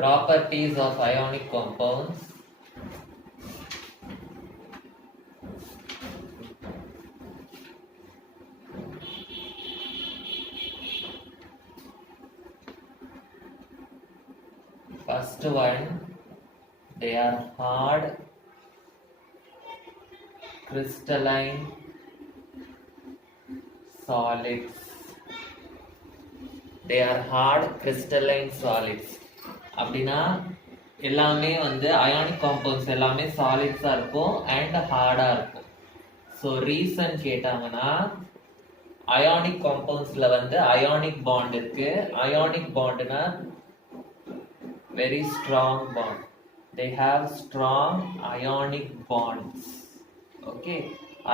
Properties of ionic compounds. First one, they are hard crystalline solids. They are hard crystalline solids. அப்படின்னா எல்லாமே வந்து ionic compounds எல்லாமே சாலிட்ஸாக இருக்கும் அண்ட் ஹார்டாக இருக்கும். ஸோ ரீசன் கேட்டாங்கன்னா அயானிக் காம்பவுண்ட்ஸில் வந்து அயானிக் பாண்ட் இருக்கு. அயானிக் பாண்டுனா very strong bond. They have strong ionic bonds. Okay,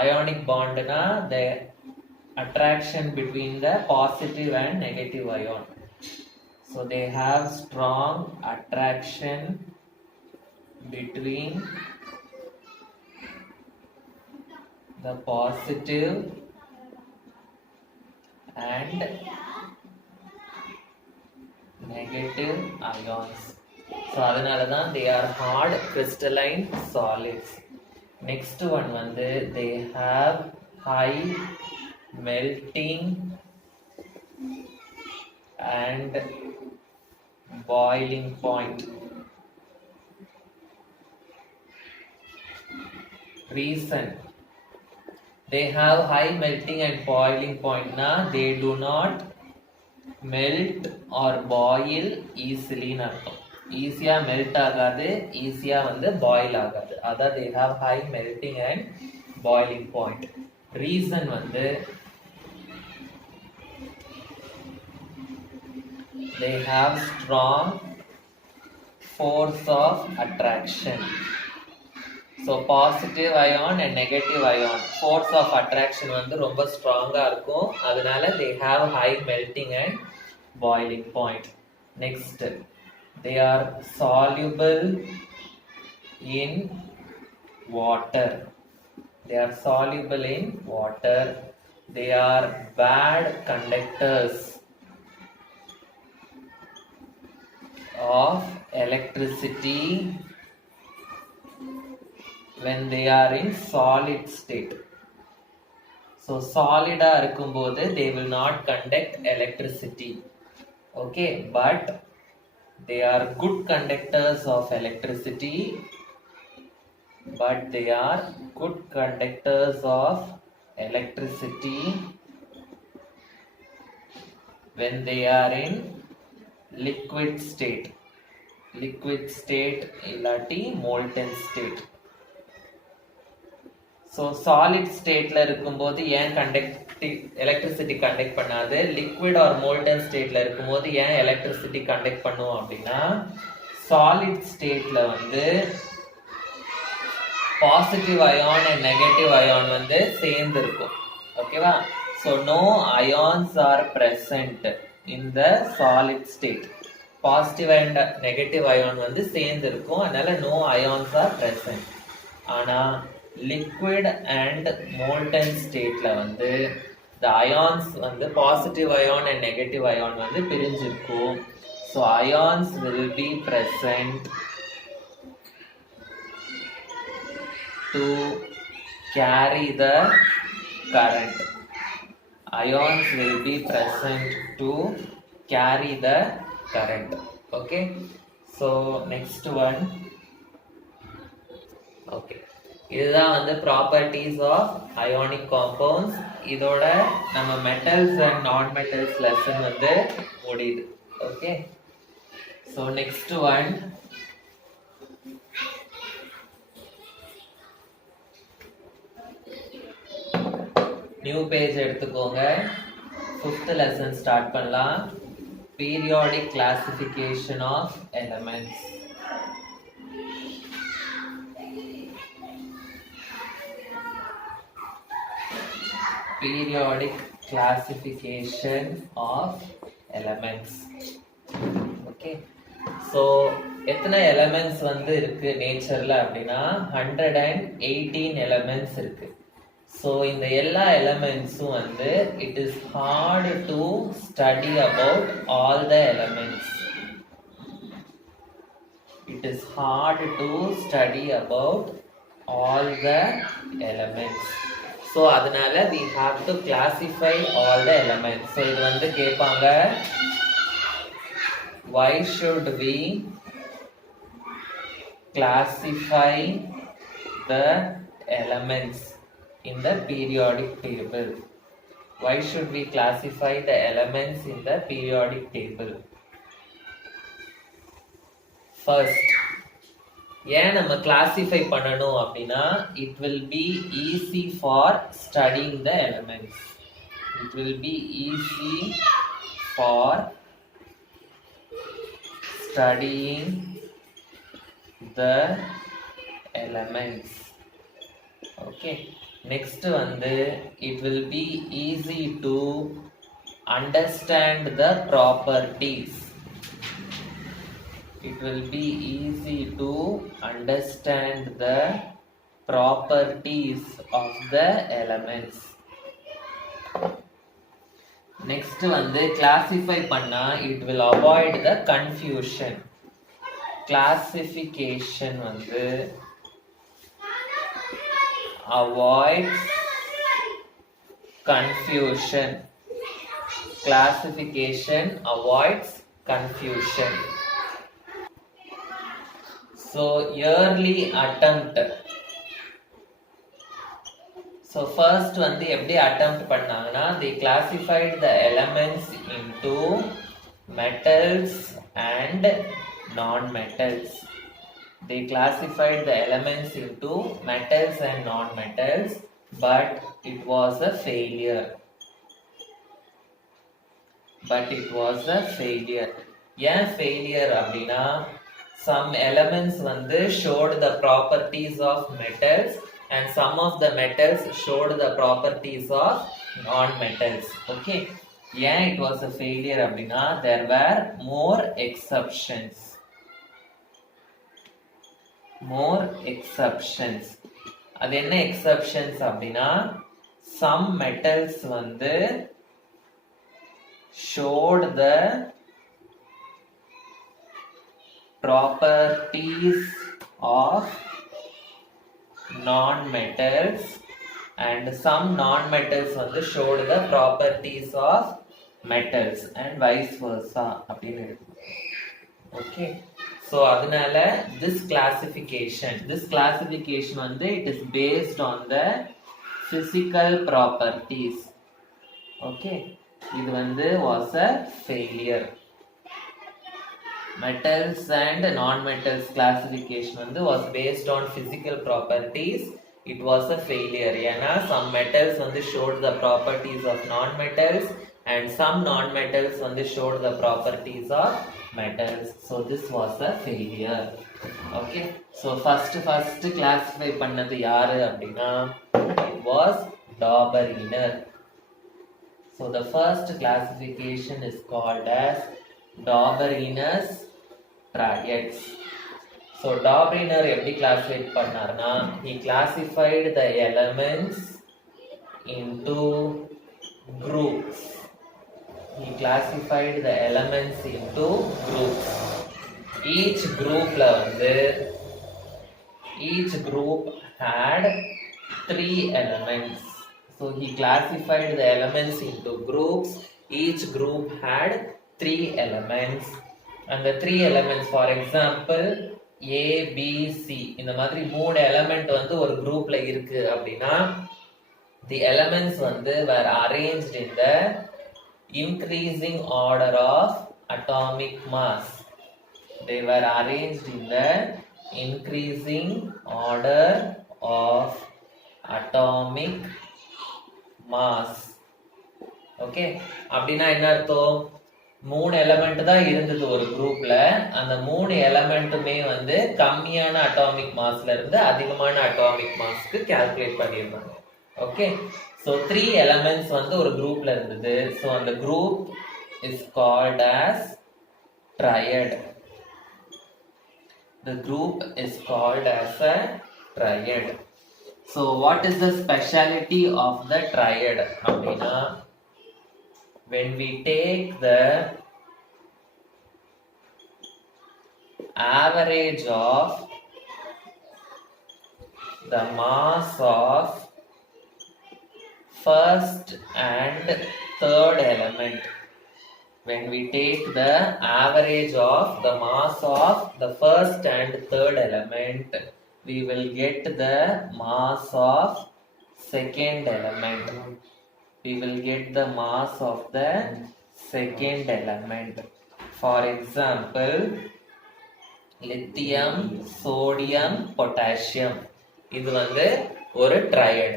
ionic bond na the attraction between the positive and negative ion. So they have strong attraction between the positive and negative ions. So அதனால தான் they are hard crystalline solids. Next one வந்து they have high melting and boiling point. Reason they have high melting and boiling point na they do not melt or boil easily ன்னு அர்த்தம். ஈஸியாக மெல்ட் ஆகாது, ஈஸியாக வந்து பாயில் ஆகாது. அதான் they have high melting and boiling point. Reason வந்து they have strong force of attraction. So positive ion and negative ion force of attraction வந்து ரொம்ப ஸ்ட்ராங்காக இருக்கும். அதனால they have high melting and boiling point. Next, they are soluble in water. They are soluble in water. They are bad conductors of electricity when they are in solid state. So solid-ஆ இருக்கும்போது they will not conduct electricity. Okay, but they are good conductors of electricity, but they are good conductors of electricity when they are in liquid state. Liquid state illati molten state. So solid ஸ்டேட்ல இருக்கும்போது ஏன் electricity conduct பண்ணாது, liquid R molten ஸ்டேட்ல இருக்கும்போது ஏன் electricity conduct பண்ணும் அப்படின்னா, solid ஸ்டேட்ல வந்து positive ion and negative ion வந்து சேர்ந்து இருக்கும். ஓகேவா? So no ions are present in the solid state. Positive and negative ion வந்து சேர்ந்து இருக்கும், அதனால நோ அயான்ஸ் ஆர் பிரசன்ட். ஆனால் லிக்விட் அண்ட் மோல்டன் ஸ்டேட்ல வந்து the ions வந்து positive ion and negative ion வந்து பிரிஞ்சிருக்கும். So ions will be present to carry the current. Ions will be present to carry the current. Okay, so next one. Okay, இதுதான் வந்து properties of ionic compounds. இதோட நம்ம metals and non metals lesson வந்து முடியுது. Okay, so next one new page எடுத்துக்கோங்க. 5th lesson start பண்ணலாம். Periodic classification of elements. Periodic classification of elements. Okay, so எத்தனை elements வந்து இருக்கு நேச்சர்ல அப்படின்னா 118 எலமெண்ட்ஸ் இருக்கு. ஸோ இந்த எல்லா எலமெண்ட்ஸும் வந்து it is hard to study about all the elements. it is hard to study about all the elements. So அதனால we have to classify all the elements. So இது வந்து கேட்பாங்க, why should we classify the elements in the periodic table? Why should we classify the elements in the periodic table? First, ஏன் நம்ம கிளாசிஃபை பண்ணணும் அப்படின்னா, it will be easy for studying the elements. It will be easy for studying the elements. Okay. Next வந்து, it will be easy to understand the properties. It will be easy to understand the properties of the elements. Next வந்து classify பண்ணா, it will avoid the confusion. Classification வந்து avoids confusion. Classification avoids confusion. So yearly attempt. So first வந்து எப்படி attempt பண்ணாங்கன்னா, they classified the elements into metals and non-metals. They classified the elements into metals and non-metals, but it was a failure. ஏன் failure அப்படின்னா, some elements வந்து showed the properties of metals and some of the metals showed the properties of non-metals. Okay. ஏன் it was a failure அப்படின்னா, there were more exceptions. அது என்ன exceptions அப்படின்னா, some metals வந்து showed the properties of non-metals and some non-metals வந்து showed the properties of metals and vice versa அப்படின்னு இருக்கு. Okay. So அதனால this classification வந்து it is based on the physical properties. Okay. இது வந்து was a failure. Metals and non-metals classification வந்து was based on physical properties. It was a failure. ஏன்னா some metals வந்து showed the properties of non-metals and some non-metals வந்து showed the properties of metals. So this was a failure. Okay. So first classify பண்ணது யாரு அப்படின்னா, it was Dauberiner. So the first classification is called as Dauberiner's triads. So Dauberiner எப்படி classify பண்ணார்னா, he classified the elements into groups. Each groupல வந்து each group had 3 elements. So he classified the elements into groups. Each group had 3 elements. And the 3 elements, for example, A, B, C, இந்த மாதிரி 3 element வந்து ஒரு groupல இருக்கு அப்படின்னா, the elements வந்து were arranged in the increasing order of atomic mass. They were arranged in the increasing order of atomic mass. Okay. அப்படின்னா என்ன அர்த்தம்? 3 எலிமெண்ட் தான் இருந்தது ஒரு குரூப்ல. அந்த 3 எலிமெண்ட்டுமே வந்து கம்மியான அட்டாமிக் மாஸ்ல இருந்து அதிகமான அட்டாமிக் மாஸ்க்கு கால்குலேட் பண்ணிருந்தாங்க. ஓகே. So 3 elements வந்து ஒரு குரூப்ல இருந்தது. So அந்த group is called as triad. The group is called as a triad. So what is the speciality of the triad அப்படின்னா, when we take the average of the mass of first and third element. When we take the average of the mass of the first and third element, we will get the mass of second element. We will get the mass of the second element. For example, lithium, sodium, potassium. இது வந்து ஒரு triad.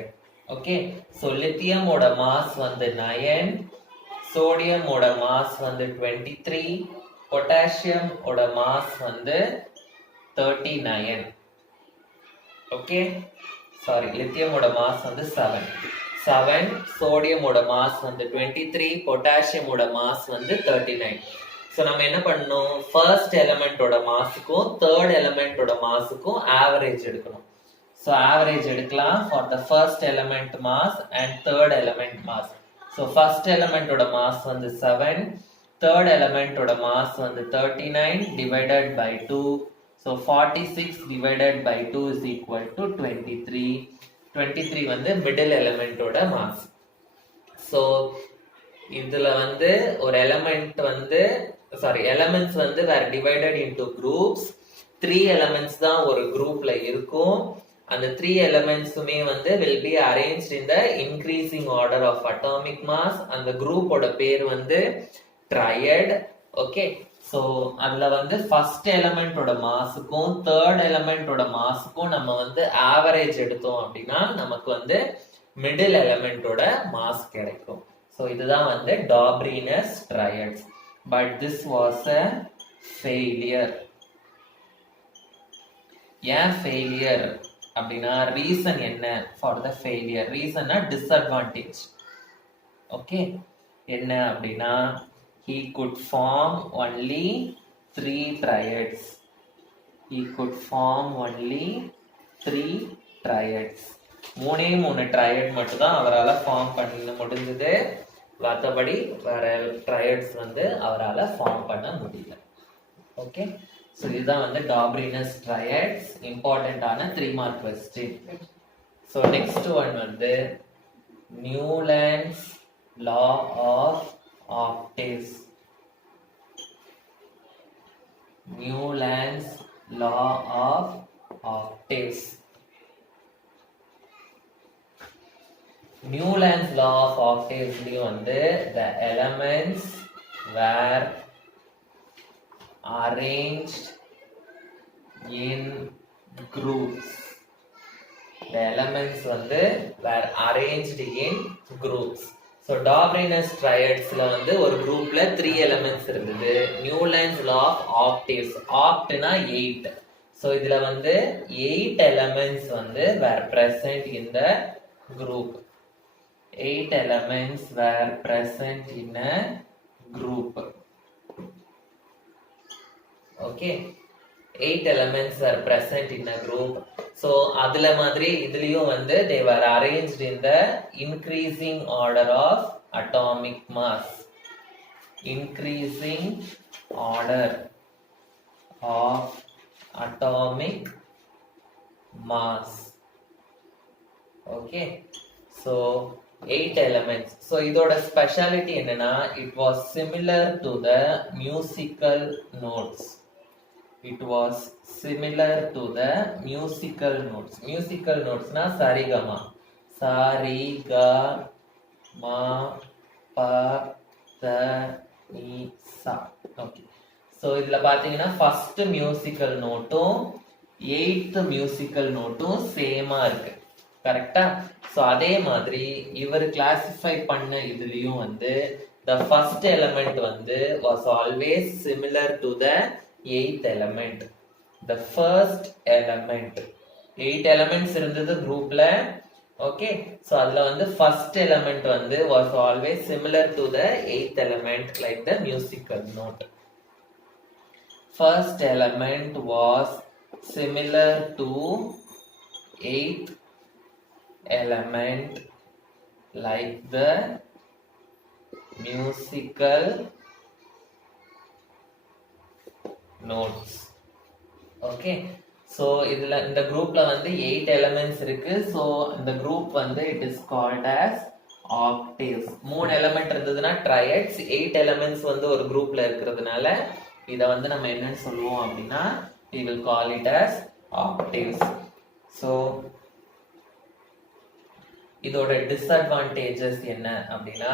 Okay, so lithium ஓட mass வந்து 9, sodium ஓட mass வந்து 23, potassium ஓட mass வந்து 39. Okay, sorry, lithium ஓட mass வந்து 7, sodium ஓட mass வந்து 23, potassium ஓட mass வந்து 39. ஸோ நம்ம என்ன பண்ணணும், ஃபர்ஸ்ட் எலமெண்டோட மாஸுக்கும் தேர்ட் எலமெண்டோட மாஸுக்கும் ஆவரேஜ் எடுக்கணும். ஸோ ஆவரேஜ் எடுக்கலாம் for the first element mass and third element mass. So first எலமெண்டோட மாஸ் வந்து 7, தேர்ட் எலமெண்டோட மாஸ் வந்து 39 divided by 2. So 46 divided by 2 is equal to 23. 23 வந்து மிடில் எலமெண்டோட மாஸ். ஸோ இதுல வந்து ஒரு எலமெண்ட் வந்து elements வந்து were divided into groups. 3 elements தான் ஒரு குரூப்ல இருக்கும். அந்த 3 elementsமே வந்து will be arranged in the increasing order of atomic mass. அந்த குரூப்போட பேர் வந்து triad. ஓகே, ஸோ அதுல வந்து ஃபர்ஸ்ட் எலமெண்டோட மாஸுக்கும் தேர்ட் எலமெண்டோட மாஸுக்கும் நம்ம வந்து ஆவரேஜ் எடுத்தோம் அப்படின்னா நமக்கு வந்து மிடில் எலமெண்டோட மாஸ் கிடைக்கும். ஸோ இதுதான் வந்து டாப்ரினஸ் triads. But this was a failure. ஏன் failure அப்படின்னா ரீசன் என்ன for the failure? ரீசன்னா disadvantage. ஓகே, என்ன அப்படின்னா he could form only 3 triads. He could form only 3 triads. மூணு ட்ரையட் மட்டும் தான் அவரால் ஃபார்ம் பண்ண முடிஞ்சது. மற்றபடி வேற ட்ரையட்ஸ் வந்து அவரால் ஃபார்ம் பண்ண முடியல. ஓகே, ஸோ இதுதான் வந்து டாப்ரினஸ் ட்ரையட்ஸ், இம்பார்ட்டண்டான 3 mark question. So next one வந்து Newlands law of octaves. Newlands law of octaves. Newland's law of octaves வந்து the elements were arranged in groups. The elements வந்து were arranged in groups. So Dobrinus triadsல வந்து ஒரு குரூப்ல 3 elements இருந்தது. Newland's law of octaves. Octனா 8. So இதுல வந்து 8 elements வந்து were present in the group. 8 elements were present in a group. Okay, 8 elements were present in a group. So adula madri idliyum வந்து they were arranged in the increasing order of atomic mass. Increasing order of atomic mass. Okay, so 8 elements. So இதோட ஸ்பெஷாலிட்டி என்னன்னா it was similar to the musical notes. It was similar to the musical notes. Musical notes na sarigama, sari ga ma pa tha ni sa. Okay, so இதுல பாத்தீங்கன்னா first musical note-ம் 8th musical note-ம் சேமா இருக்கு. கரெக்டா? ஸோ அதே மாதிரி இவர் கிளாசிஃபை பண்ண இதுலயும் வந்து the first element வந்து was always similar to the 8th element. The first element, 8 elements இருந்தது குரூப்ல. ஓகே, ஸோ அதுல வந்து first element வந்து was always similar to the 8th element like the musical note. First element was similar to 8th element like the musical notes. Okay, so இதுல இந்த குரூப்ல வந்து 8 எலிமெண்ட்ஸ் இருக்கு. ஸோ இந்த குரூப் வந்து it is called as octaves. 3 எலிமெண்ட் இருந்ததுன்னா ட்ரையட்ஸ், 8 எலிமெண்ட்ஸ் வந்து ஒரு குரூப்ல இருக்கிறதுனால இதை வந்து நம்ம என்னன்னு சொல்லுவோம் அப்படின்னா we will call it as octaves. So இதோட டிஸ்அட்வான்டேஜஸ் என்ன அப்படின்னா,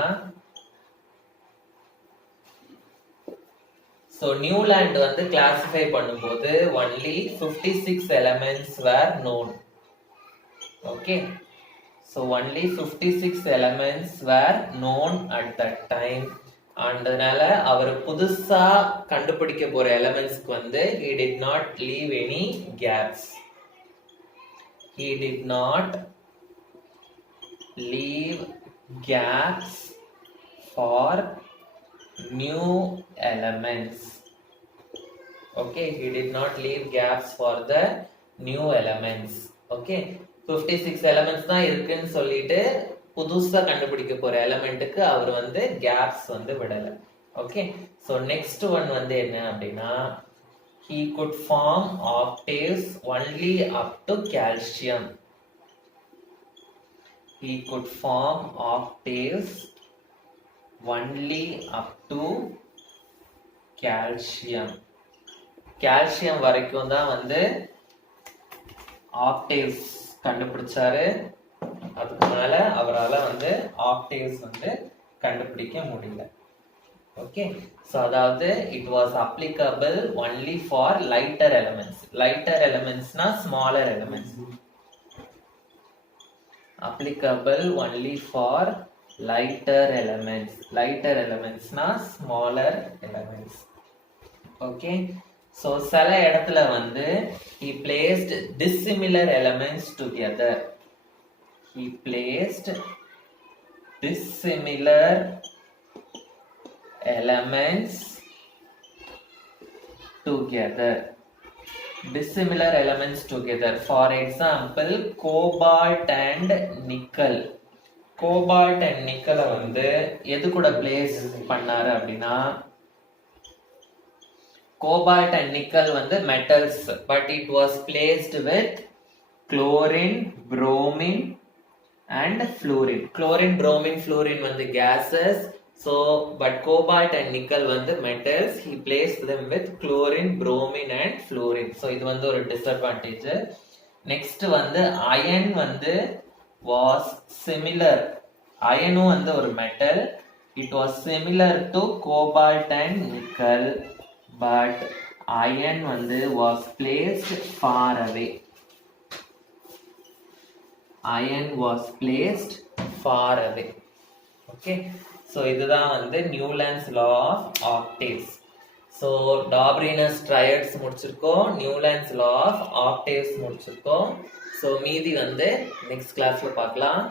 ஸோ நியூலாண்ட் வந்து கிளாசிஃபை பண்ணும்போது only 56 elements were known. Okay, so only 56 elements were known at that time. அதனால அவர் புதுசா கண்டுபிடிக்க போற எலிமெண்ட்ஸ்க்கு வந்து he did not leave any gaps. He did not leave gaps for new elements. Okay, he did not leave gaps for the new elements. Okay, 56 elements தான் இருக்குன்னு சொல்லிட்டு புதுசா கண்டுபிடிக்க போற எலிமெண்ட்டுக்கு அவர் வந்து கேப்ஸ் வந்து விடல. ஓகே, ஸோ நெக்ஸ்ட் ஒன் வந்து என்ன அப்படின்னா, he could form octaves only up to calcium. He could form octaves only up to calcium. Calcium வரைக்கும் தான் வந்து ஆக்டேவ்ஸ் கண்டுபிடிச்சாரு. அதுக்கு மேல அவரால் வந்து ஆக்டேவ்ஸ் வந்து கண்டுபிடிக்க முடியல. ஓகே, ஸோ அதாவது it was applicable only for lighter elements. Lighter எலிமெண்ட்ஸ்னா smaller elements. applicable only for lighter elements. Lighter elements na smaller elements. Okay, so சில இடத்துல வந்து he placed dissimilar elements together. He placed dissimilar elements together. Dissimilar elements together. For example, cobalt and nickel. Cobalt and nickel வந்து எது கூட place பண்ணாரு அப்படின்னா, cobalt and nickel வந்து metals, but it was placed with chlorine, bromine and fluorine. Chlorine, bromine, fluorine வந்து gases. So, but cobalt and nickel வந்து metals. He placed them with chlorine, bromine and fluorine. So, இது வந்து ஒரு disadvantage. Next வந்து iron வந்து was similar. Iron வந்து ஒரு metal. It was similar to cobalt and nickel, but iron வந்து was placed far away. Iron was placed far away. Okay. So இதுதான் வந்து Newlands law of octaves. So Dobereiner's triads முடிச்சிருக்கோம், Newlands law of octaves முடிச்சிருக்கோம். So மீதி வந்து நெக்ஸ்ட் கிளாஸ்ல பார்க்கலாம்.